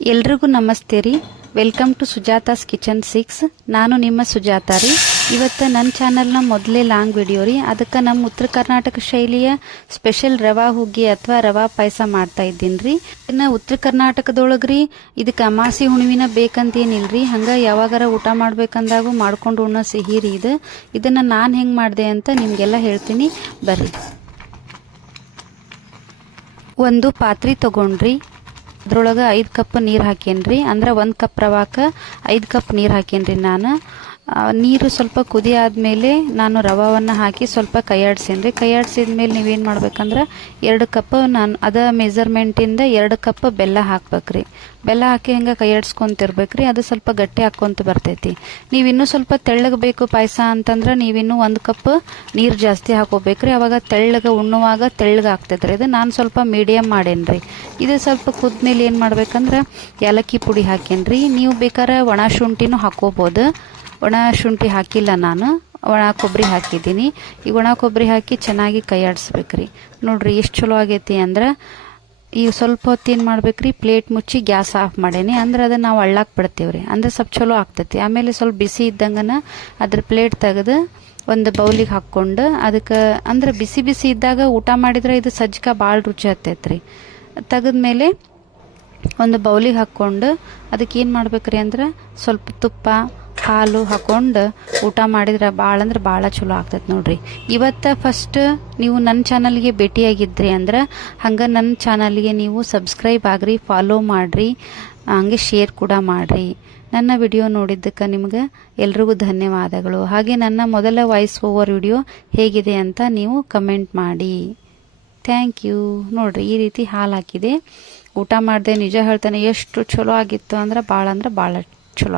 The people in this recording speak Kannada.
ಎಲ್ರಿಗೂ ನಮಸ್ತೆ ರೀ. Welcome to Sujatha's kitchen 6. ನಾನು ನಿಮ್ಮ ಸುಜಾತ ರೀ. ಇವತ್ತು ನನ್ನ ಚಾನಲ್ನ ಮೊದಲೇ ಲಾಂಗ್ ವಿಡಿಯೋ ರೀ. ಅದಕ್ಕೆ ನಮ್ಮ ಉತ್ತರ ಕರ್ನಾಟಕ ಶೈಲಿಯ ಸ್ಪೆಷಲ್ ರವಾ ಹುಗ್ಗಿ ಅಥವಾ ರವಾ ಪಾಯಸ ಮಾಡ್ತಾ ಇದ್ದೀನಿ ರೀ. ಇನ್ನು ಉತ್ತರ ಕರ್ನಾಟಕದೊಳಗೆ ರೀ ಇದಕ್ಕೆ ಅಮಾಸಿ ಹುಣ್ಣಿವಿನ ಬೇಕಂತೇನಿಲ್ರಿ. ಹಂಗೆ ಯಾವಾಗಾರ ಊಟ ಮಾಡ್ಬೇಕಂದಾಗೂ ಮಾಡ್ಕೊಂಡು ಉಣ್ಣೋ ಸಿಹಿ ರೀ ಇದು. ಇದನ್ನು ನಾನು ಹೆಂಗೆ ಮಾಡಿದೆ ಅಂತ ನಿಮಗೆಲ್ಲ ಹೇಳ್ತೀನಿ ಬರ್ರಿ. ಒಂದು ಪಾತ್ರೆ ತಗೊಂಡ್ರಿ, ಅದ್ರೊಳಗೆ 5 ಕಪ್ ನೀರು ಹಾಕೇನ್ರಿ. ಅಂದ್ರೆ 1 ಕಪ್ ರವಾಕ್ಕೆ 5 ಕಪ್ ನೀರು ಹಾಕೇನ್ರಿ ನಾನು. ನೀರು ಸ್ವಲ್ಪ ಕುದಿ ಆದಮೇಲೆ ನಾನು ರವಾವನ್ನು ಹಾಕಿ ಸ್ವಲ್ಪ ಕೈಯಾಡ್ಸೇನ್ರಿ. ಕೈಯಾಡ್ಸಿದ್ಮೇಲೆ ನೀವೇನು ಮಾಡ್ಬೇಕಂದ್ರೆ 2 ಕಪ್ ನಾನು ಅದ ಮೆಜರ್ಮೆಂಟಿಂದ 2 ಕಪ್ ಬೆಲ್ಲ ಹಾಕ್ಬೇಕ್ರಿ. ಬೆಲ್ಲ ಹಾಕಿ ಹಂಗೆ ಕೈಯಾಡ್ಸ್ಕೊಂತಿರ್ಬೇಕ್ರಿ. ಅದು ಸ್ವಲ್ಪ ಗಟ್ಟಿ ಹಾಕ್ಕೊಂತ ಬರ್ತೈತಿ. ನೀವಿನ್ನೂ ಸ್ವಲ್ಪ ತೆಳ್ಳಗೆ ಬೇಕು ಪಾಯಸ ಅಂತಂದ್ರೆ ನೀವಿನ್ನೂ 1 ಕಪ್ ನೀರು ಜಾಸ್ತಿ ಹಾಕೋಬೇಕ್ರಿ. ಅವಾಗ ತೆಳ್ಳಗೆ ಉಣ್ಣುವಾಗ ತೆಳ್ಳಗೆ ಆಗ್ತೈತ್ರಿ. ಇದು ನಾನು ಸ್ವಲ್ಪ ಮೀಡಿಯಮ್ ಮಾಡೇನ್ರಿ. ಇದು ಸ್ವಲ್ಪ ಕುದ್ಮೇಲೆ ಏನು ಮಾಡ್ಬೇಕಂದ್ರೆ ಏಲಕ್ಕಿ ಪುಡಿ ಹಾಕೇನ್ರಿ. ನೀವು ಬೇಕಾದ್ರೆ ಒಣ ಶುಂಠಿನೂ ಹಾಕೋಬೋದು. ಒಣ ಶುಂಠಿ ಹಾಕಿಲ್ಲ, ನಾನು ಒಣ ಕೊಬ್ಬರಿ ಹಾಕಿದ್ದೀನಿ. ಈಗ ಒಣ ಕೊಬ್ಬರಿ ಹಾಕಿ ಚೆನ್ನಾಗಿ ಕೈಯಾಡಿಸ್ಬೇಕ್ರಿ. ನೋಡ್ರಿ ಎಷ್ಟು ಚಲೋ ಆಗೈತಿ ಅಂದ್ರೆ ಈಗ ಸ್ವಲ್ಪ ಹೊತ್ತು ಏನು ಮಾಡ್ಬೇಕ್ರಿ, ಪ್ಲೇಟ್ ಮುಚ್ಚಿ ಗ್ಯಾಸ್ ಆಫ್ ಮಾಡೇನಿ. ಅಂದ್ರೆ ಅದನ್ನ ನಾವು ಅಳ್ಳಾಕ್ ಬಿಡ್ತೇವ್ರಿ. ಅಂದ್ರೆ ಸ್ವಲ್ಪ ಚಲೋ ಆಗ್ತೈತಿ. ಆಮೇಲೆ ಸ್ವಲ್ಪ ಬಿಸಿ ಇದ್ದಂಗನ ಅದ್ರ ಪ್ಲೇಟ್ ತೆಗೆದು ಒಂದು ಬೌಲಿಗೆ ಹಾಕ್ಕೊಂಡು ಅದಕ್ಕೆ ಅಂದ್ರೆ ಬಿಸಿ ಬಿಸಿ ಇದ್ದಾಗ ಊಟ ಮಾಡಿದ್ರೆ ಇದು ಸಜ್ಜಿಗೆ ಭಾಳ ರುಚಿ ಹತ್ತೈತ್ರಿ. ತೆಗೆದ್ಮೇಲೆ ಒಂದು ಬೌಲಿಗೆ ಹಾಕ್ಕೊಂಡು ಅದಕ್ಕೆ ಏನು ಮಾಡ್ಬೇಕ್ರಿ ಅಂದ್ರೆ ಸ್ವಲ್ಪ ತುಪ್ಪ ಹಾಲು ಹಾಕೊಂಡು ಊಟ ಮಾಡಿದ್ರೆ ಭಾಳ ಚಲೋ ಆಗ್ತೈತೆ ನೋಡ್ರಿ. ಇವತ್ತು ಫಸ್ಟ್ ನೀವು ನನ್ನ ಚಾನಲ್ಗೆ ಭೇಟಿಯಾಗಿದ್ರಿ ಅಂದ್ರೆ ಹಂಗೆ ನನ್ನ ಚಾನಲ್ಗೆ ನೀವು ಸಬ್ಸ್ಕ್ರೈಬ್ ಆಗ್ರಿ, ಫಾಲೋ ಮಾಡಿರಿ, ಹಂಗೆ ಶೇರ್ ಕೂಡ ಮಾಡಿರಿ. ನನ್ನ ವಿಡಿಯೋ ನೋಡಿದ್ದಕ್ಕೆ ನಿಮ್ಗೆ ಎಲ್ರಿಗೂ ಧನ್ಯವಾದಗಳು. ಹಾಗೆ ನನ್ನ ಮೊದಲ ವಾಯ್ಸ್ ಓವರ್ ವಿಡಿಯೋ ಹೇಗಿದೆ ಅಂತ ನೀವು ಕಮೆಂಟ್ ಮಾಡಿ. Thank you. ನೋಡ್ರಿ ಈ ರೀತಿ ಹಾಲು ಹಾಕಿದೆ, ಊಟ ಮಾಡಿದೆ. ನಿಜ ಹೇಳ್ತಾನೆ ಎಷ್ಟು ಚಲೋ ಆಗಿತ್ತು ಅಂದ್ರೆ ಭಾಳ